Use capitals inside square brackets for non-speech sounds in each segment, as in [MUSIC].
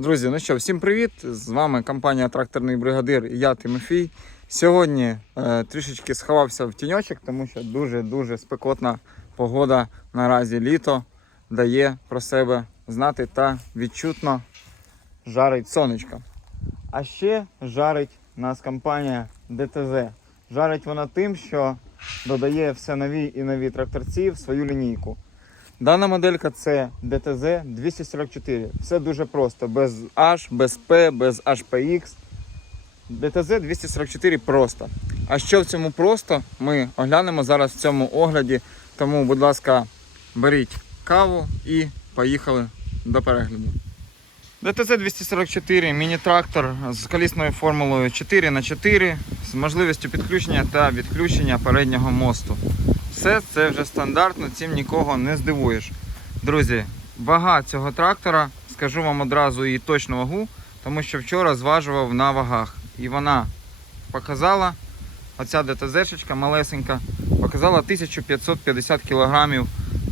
Друзі, ну що, всім привіт! З вами компанія Тракторний бригадир і я Тимофій. Сьогодні е, трішечки сховався в тіньочок, тому що дуже-дуже спекотна погода наразі літо дає про себе знати та відчутно жарить сонечко. А ще жарить нас компанія ДТЗ. Жарить вона тим, що додає все нові і нові тракторці в свою лінійку. Дана моделька це DTZ 244. Все дуже просто. Без H, без P, без HPX. DTZ 244 просто. А що в цьому просто, ми оглянемо зараз в цьому огляді. Тому, будь ласка, беріть каву і поїхали до перегляду. DTZ 244 міні-трактор з колісною формулою 4х4 з можливістю підключення та відключення переднього мосту. Все це вже стандартно, цим нікого не здивуєш. Друзі, вага цього трактора, скажу вам одразу її точну вагу, тому що вчора зважував на вагах. І вона показала, оця ДТЗ-шечка малесенька, показала 1550 кг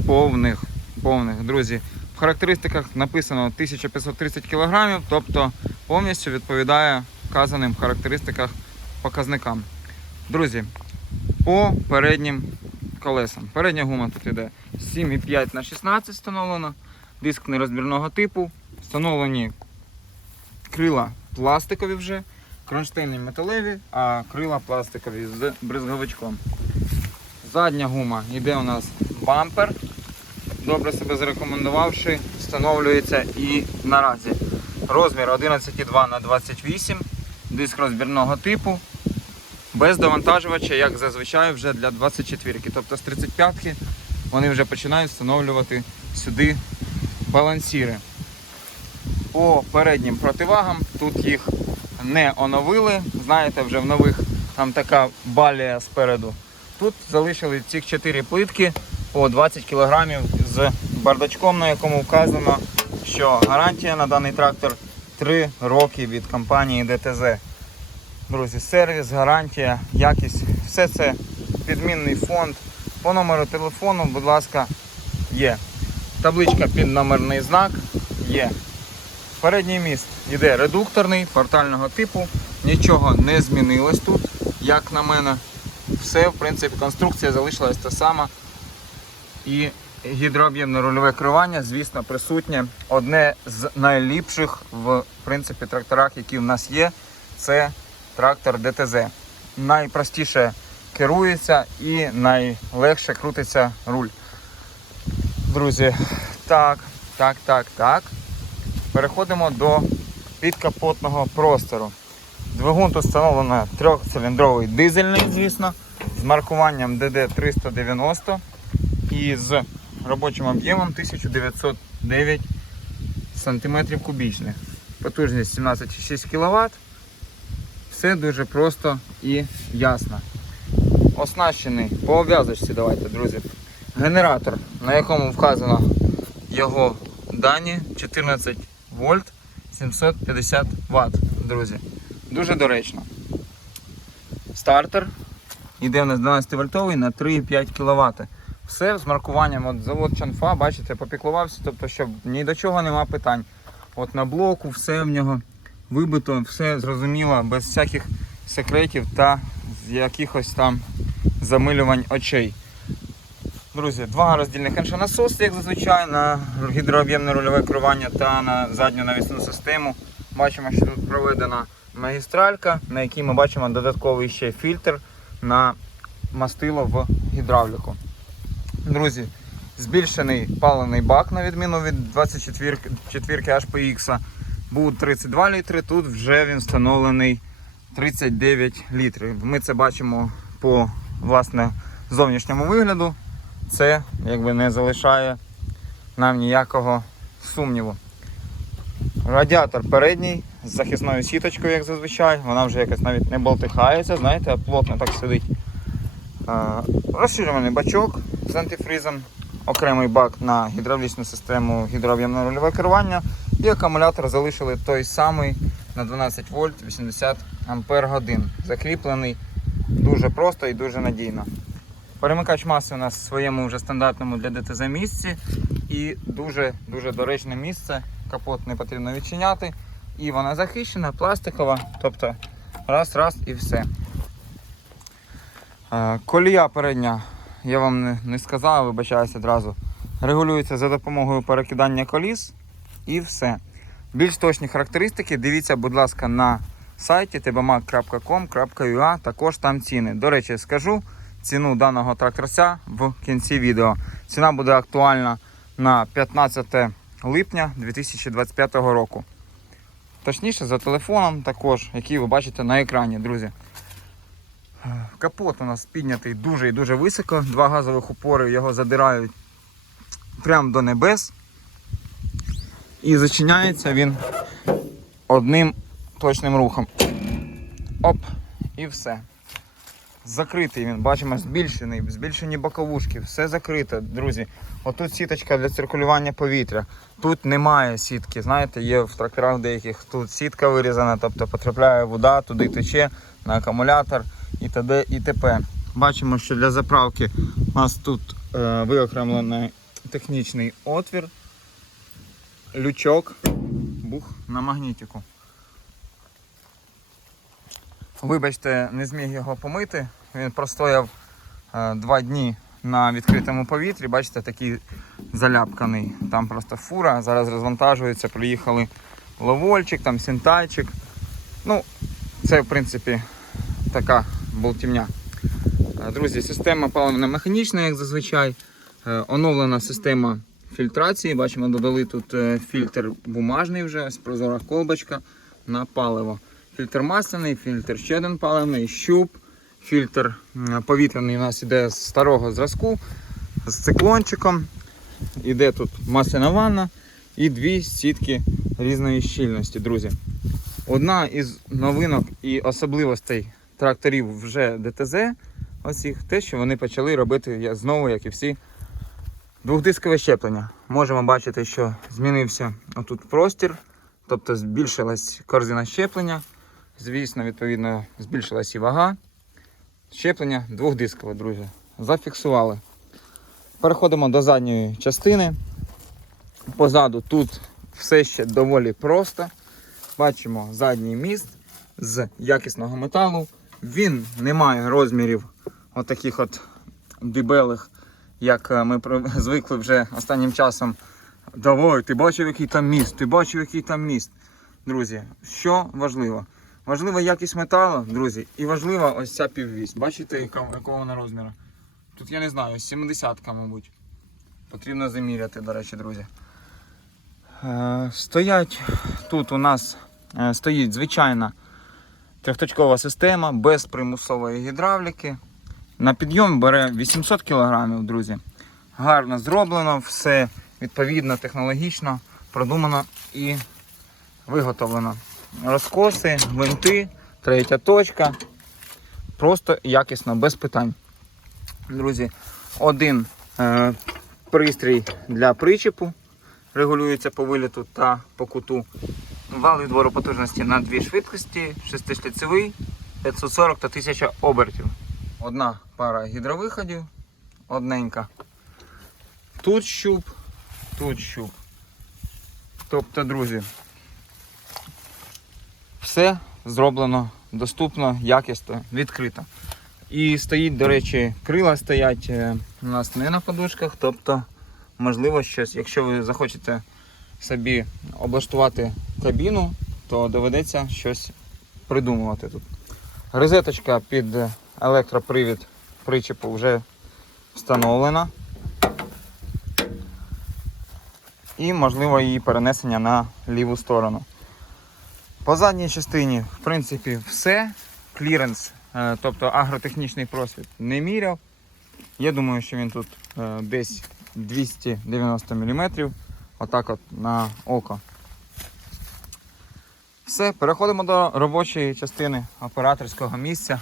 повних. повних. Друзі, в характеристиках написано 1530 кг, тобто повністю відповідає вказаним в характеристиках показникам. Друзі, по переднім колесам. Передня гума тут йде 7,5 на 16 встановлено, диск нерозбірного типу, встановлені крила пластикові вже, кронштейни металеві, а крила пластикові з бризговичком. Задня гума йде у нас бампер. Добре себе зарекомендувавши, встановлюється і наразі. Розмір 11,2 на 28 диск розбірного типу, без довантажувача, як зазвичай вже для 24-ки. Тобто з 35-ки вони вже починають встановлювати сюди балансіри. По переднім противагам тут їх не оновили. Знаєте, вже в нових там така балія спереду. Тут залишили ці 4 плитки по 20 кг з бардачком, на якому вказано, що гарантія на даний трактор 3 роки від компанії ДТЗ. Друзі, сервіс, гарантія, якість, все це підмінний фонд. По номеру телефону, будь ласка, є. Табличка під номерний знак є. Передній міст йде редукторний, портального типу. Нічого не змінилось тут, як на мене. Все, в принципі, конструкція залишилась та сама. І гідрооб'ємне рульове керування, звісно, присутнє. Одне з найліпших в принципі, тракторах, які в нас є, це трактор ДТЗ. Найпростіше керується і найлегше крутиться руль. Друзі, так, так, так, так. Переходимо до підкапотного простору. Двигун тут встановлено трьохциліндровий дизельний, звісно, з маркуванням DD390 і з робочим об'ємом 1909 см кубічних. Потужність 17,6 кВт. Все дуже просто і ясно. Оснащений по обв'язочці, давайте, друзі. Генератор, на якому вказано його дані 14 вольт 750 Вт, друзі. Дуже доречно. Стартер йде у нас 12 вольтовий на 3,5 кВт. Все з маркуванням от завод Чанфа, бачите, попіклувався, тобто, щоб ні до чого нема питань. От на блоку все в нього вибито, все зрозуміло, без всяких секретів та якихось там замилювань очей. Друзі, два роздільних еншонасоси, як зазвичай, на гідрооб'ємне рульове керування та на задню навісну систему. Бачимо, що тут проведена магістралька, на якій ми бачимо додатковий ще фільтр на мастило в гідравліку. Друзі, збільшений паливний бак, на відміну від 24 HPX. Був 32 літри, тут вже він встановлений 39 літрів. Ми це бачимо по власне, зовнішньому вигляду. Це якби не залишає нам ніякого сумніву. Радіатор передній з захисною сіточкою, як зазвичай, вона вже якось навіть не болтихається, знаєте, а плотно так сидить. Розширюваний бачок з антифрізом, окремий бак на гідравлічну систему гідрооб'ємне рульове керування і акумулятор залишили той самий на 12 вольт 80 ампер годин. Закріплений дуже просто і дуже надійно. Перемикач маси у нас в своєму вже стандартному для ДТЗ місці і дуже дуже доречне місце капот не потрібно відчиняти. І вона захищена, пластикова, тобто раз, раз і все. Е, Колія передня, я вам не, не сказав, вибачаюся одразу. Регулюється за допомогою перекидання коліс і все. Більш точні характеристики дивіться, будь ласка, на сайті tbmac.com.ua, також там ціни. До речі, скажу ціну даного тракторця в кінці відео. Ціна буде актуальна на 15 липня 2025 року. Точніше, за телефоном також, який ви бачите на екрані, друзі. Капот у нас піднятий дуже і дуже високо. Два газових упори його задирають прямо до небес. І зачиняється він одним точним рухом. Оп, і все. Закритий він, бачимо, збільшений, збільшені боковушки, все закрите, друзі. Отут сіточка для циркулювання повітря. Тут немає сітки. Знаєте, є в тракторах деяких тут сітка вирізана, тобто потрапляє вода, туди тече на акумулятор і т.д. і т.п. Бачимо, що для заправки у нас тут е, виокремлений технічний отвір, лючок, бух на магнітику. Вибачте, не зміг його помити. Він простояв е, два дні на відкритому повітрі. Бачите, такий заляпканий. Там просто фура. Зараз розвантажується, приїхали ловольчик, там сінтайчик. Ну, це в принципі така болтівня. Е, Друзі, система паливно-механічна, як зазвичай. Е, Оновлена система фільтрації. Бачимо, додали тут е, фільтр бумажний вже, ось прозора колбочка на паливо. Фільтр масляний, фільтр ще один паливний, щуп, фільтр повітряний у нас іде з старого зразку з циклончиком. Іде тут масляна ванна і дві сітки різної щільності, друзі. Одна із новинок і особливостей тракторів вже ДТЗ, оцих, те, що вони почали робити знову, як і всі, двохдискове щеплення. Можемо бачити, що змінився отут простір, тобто збільшилась корзина щеплення. Звісно, відповідно, збільшилась і вага. Щеплення двохдискове, друзі. Зафіксували. Переходимо до задньої частини. Позаду тут все ще доволі просто. Бачимо задній міст з якісного металу. Він не має розмірів отаких от дебелих, як е, ми [LAUGHS] звикли вже останнім часом. Давай, ти бачив, який там міст, ти бачив, який там міст. Друзі, що важливо? Важлива якість металу, друзі, і важлива ось ця піввісь. Бачите, яка- якого вона розміру? Тут я не знаю, 70-ка, мабуть. Потрібно заміряти, до речі, друзі. Е, стоять тут у нас е, стоїть звичайна трьохточкова система без примусової гідравліки. На підйом бере 800 кг, друзі. Гарно зроблено, все відповідно, технологічно, продумано і виготовлено. Розкоси, гвинти, третя точка. Просто якісно, без питань. Друзі, один е, пристрій для причепу регулюється по виліту та по куту. Вал відбору потужності на дві швидкості, шестишліцевий, 540 та 1000 обертів. Одна пара гідровиходів, одненька. Тут щуп, тут щуп. Тобто, друзі, все зроблено доступно, якісно, відкрито. І стоїть, до речі, крила стоять е, у нас не на подушках, тобто, можливо, щось, якщо ви захочете собі облаштувати кабіну, то доведеться щось придумувати тут. Розеточка під електропривід причепу вже встановлена. І можливо її перенесення на ліву сторону. По задній частині, в принципі, все. Кліренс, е, тобто агротехнічний просвіт, не міряв. Я думаю, що він тут е, десь 290 мм. Отак от на око. Все, переходимо до робочої частини операторського місця.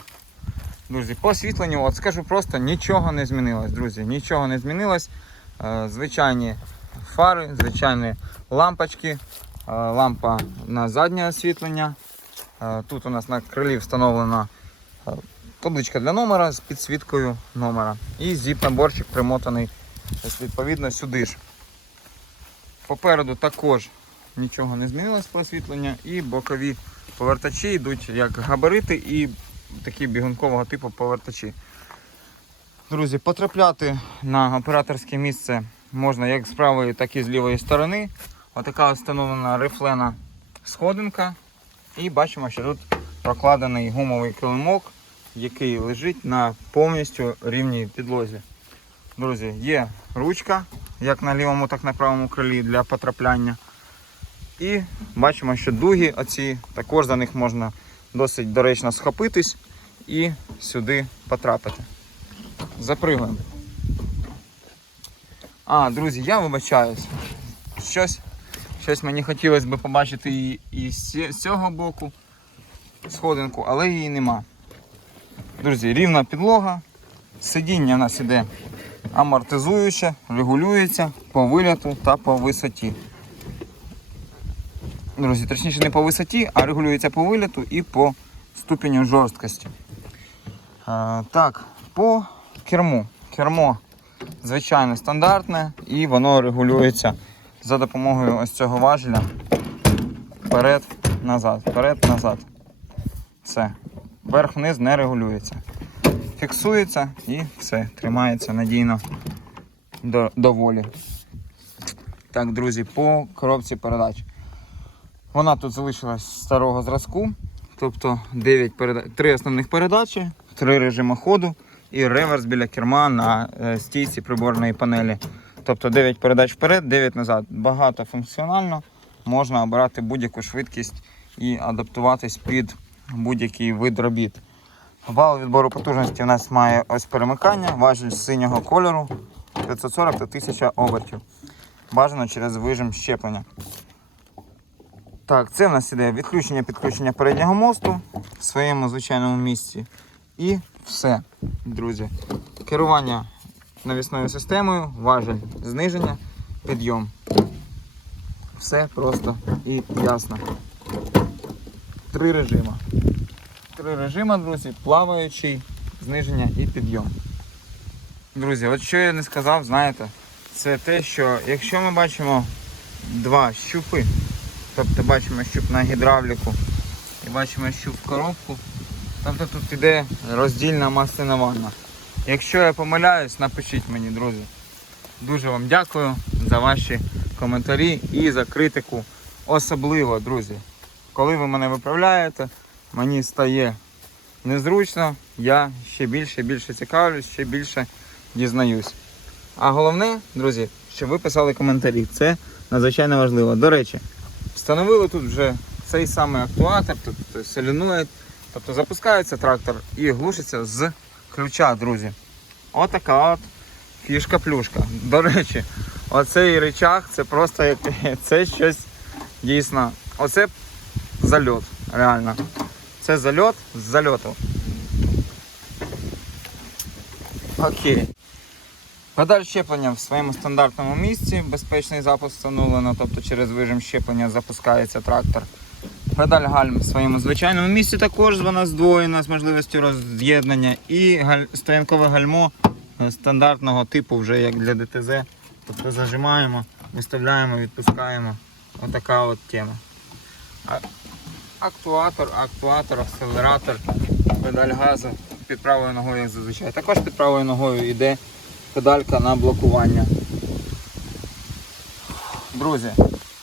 Друзі, по освітленню, от скажу просто, нічого не змінилось, друзі. Нічого не змінилось. Е, Звичайні фари, звичайні лампочки, е, лампа на заднє освітлення. Е, Тут у нас на крилі встановлена табличка для номера з підсвіткою номера. І зіп-наборчик примотаний відповідно сюди ж. Попереду також нічого не змінилось по освітленню. І бокові повертачі йдуть як габарити і такі бігункового типу повертачі. Друзі, потрапляти на операторське місце можна як з правої, так і з лівої сторони. Отака встановлена рифлена сходинка. І бачимо, що тут прокладений гумовий килимок, який лежить на повністю рівній підлозі. Друзі, є ручка, як на лівому, так на правому крилі для потрапляння. І бачимо, що дуги оці, також за них можна досить доречно схопитись і сюди потрапити. Запригуємо. А, друзі, я вибачаюсь. Щось, щось мені хотілося б побачити і, і з цього боку сходинку, але її нема. Друзі, рівна підлога. Сидіння у нас іде амортизуюче, регулюється по виляту та по висоті. Друзі, точніше не по висоті, а регулюється по виляту і по ступеню жорсткості. А, так, по керму. Кермо звичайно стандартне і воно регулюється за допомогою ось цього важеля. Вперед, назад, вперед, назад. Все. Верх-вниз не регулюється. Фіксується і все, тримається надійно до, доволі. Так, друзі, по коробці передач. Вона тут залишилась старого зразку. Тобто 9 передач, 3 основних передачі, 3 режими ходу і реверс біля керма на е, стійці приборної панелі. Тобто 9 передач вперед, 9 назад. Багатофункціонально. Можна обирати будь-яку швидкість і адаптуватись під будь-який вид робіт. Вал відбору потужності у нас має ось перемикання, важіль синього кольору 540 та 1000 обертів. Бажано через вижим щеплення. Так, це в нас іде відключення підключення переднього мосту в своєму звичайному місці. І все, друзі. Керування навісною системою, важель зниження, підйом. Все просто і ясно. Три режими. Три режими, друзі, плаваючий, зниження і підйом. Друзі, от що я не сказав, знаєте, це те, що якщо ми бачимо два щупи, тобто бачимо щуп на гідравліку і бачимо щуп в коробку, тобто тут іде роздільна масляна ванна. Якщо я помиляюсь, напишіть мені, друзі. Дуже вам дякую за ваші коментарі і за критику. Особливо, друзі. Коли ви мене виправляєте, мені стає незручно, я ще більше і більше цікавлюсь, ще більше дізнаюсь. А головне, друзі, щоб ви писали коментарі. Це надзвичайно важливо. До речі, встановили тут вже цей самий актуатор, тобто соліноїд. Тобто запускається трактор і глушиться з ключа, друзі. Отака от фішка-плюшка. До речі, оцей речах це просто як [LAUGHS] це щось дійсно. Оце зальот, реально. Це зальот з зальоту. Окей. Педаль щеплення в своєму стандартному місці. Безпечний запуск встановлено, тобто через вижим щеплення запускається трактор. Педаль гальм в своєму звичайному місці також вона здвоєна з можливістю роз'єднання. І галь... стоянкове гальмо е, стандартного типу, вже як для ДТЗ. Тобто зажимаємо, виставляємо, відпускаємо. Отака от тема. Актуатор, актуатор, акселератор, педаль газу під правою ногою, як зазвичай. Також під правою ногою йде педалька на блокування. Друзі,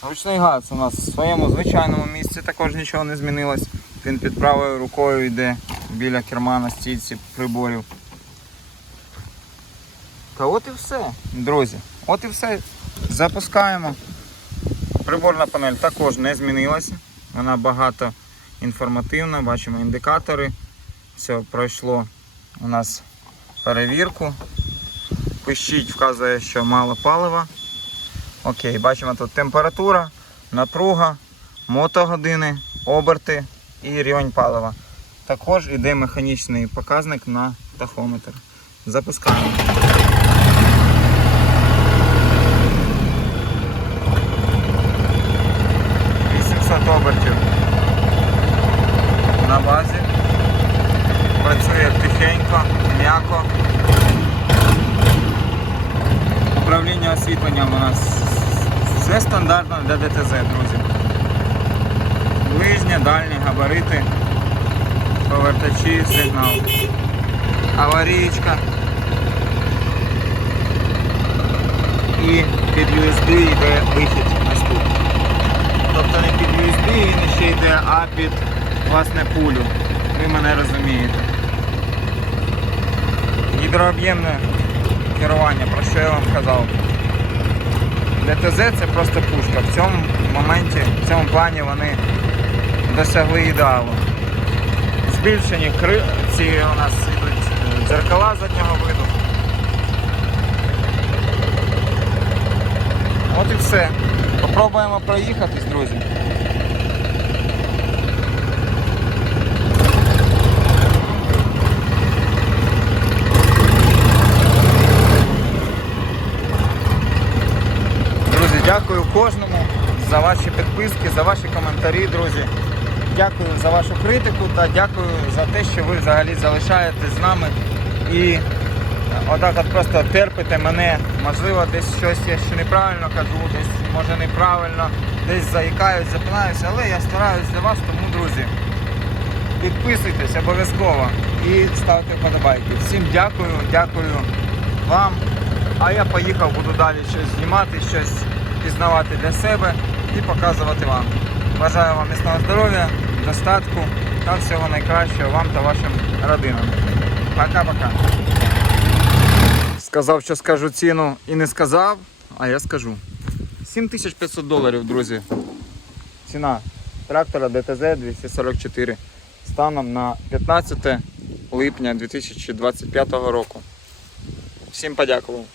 ручний газ у нас в своєму звичайному місці також нічого не змінилось. Він під правою рукою йде біля керма на стійці приборів. Та от і все, друзі. От і все. Запускаємо. Приборна панель також не змінилася. Вона багато інформативна, бачимо індикатори. Все пройшло у нас перевірку. Пищить, вказує, що мало палива. Окей, бачимо тут температура, напруга, мотогодини, оберти і рівень палива. Також йде механічний показник на тахометр. Запускаємо. Освітленням у нас Все стандартно для ДТЗ, друзі. Ближнє, дальні габарити, повертачі, сигнал. Аварієчка. І під USB йде вихід ось тут. Тобто не під USB і не ще йде, а під власне пулю. Ви мене розумієте. Гідрооб'ємне керування, про що я вам казав. ДТЗ це просто пушка. В цьому моменті, в цьому плані вони досягли ідеалу. Збільшені кри... ці у нас йдуть е, дзеркала заднього виду. От і все. Попробуємо проїхатись, друзі. Друзі, дякую кожному за ваші підписки, за ваші коментарі, друзі. Дякую за вашу критику та дякую за те, що ви взагалі залишаєтесь з нами і отак от просто терпите мене. Можливо, десь щось я ще неправильно кажу, десь може неправильно, десь заїкаюсь, запинаюся, але я стараюсь для вас, тому, друзі, підписуйтесь обов'язково і ставте вподобайки. Всім дякую, дякую вам. А я поїхав, буду далі щось знімати, щось пізнавати для себе і показувати вам. Бажаю вам міцного здоров'я, достатку та всього найкращого вам та вашим родинам. Пока-пока. Сказав, що скажу ціну і не сказав, а я скажу. 7500 доларів, друзі. Ціна трактора ДТЗ 244 станом на 15 липня 2025 року. Всім подякував.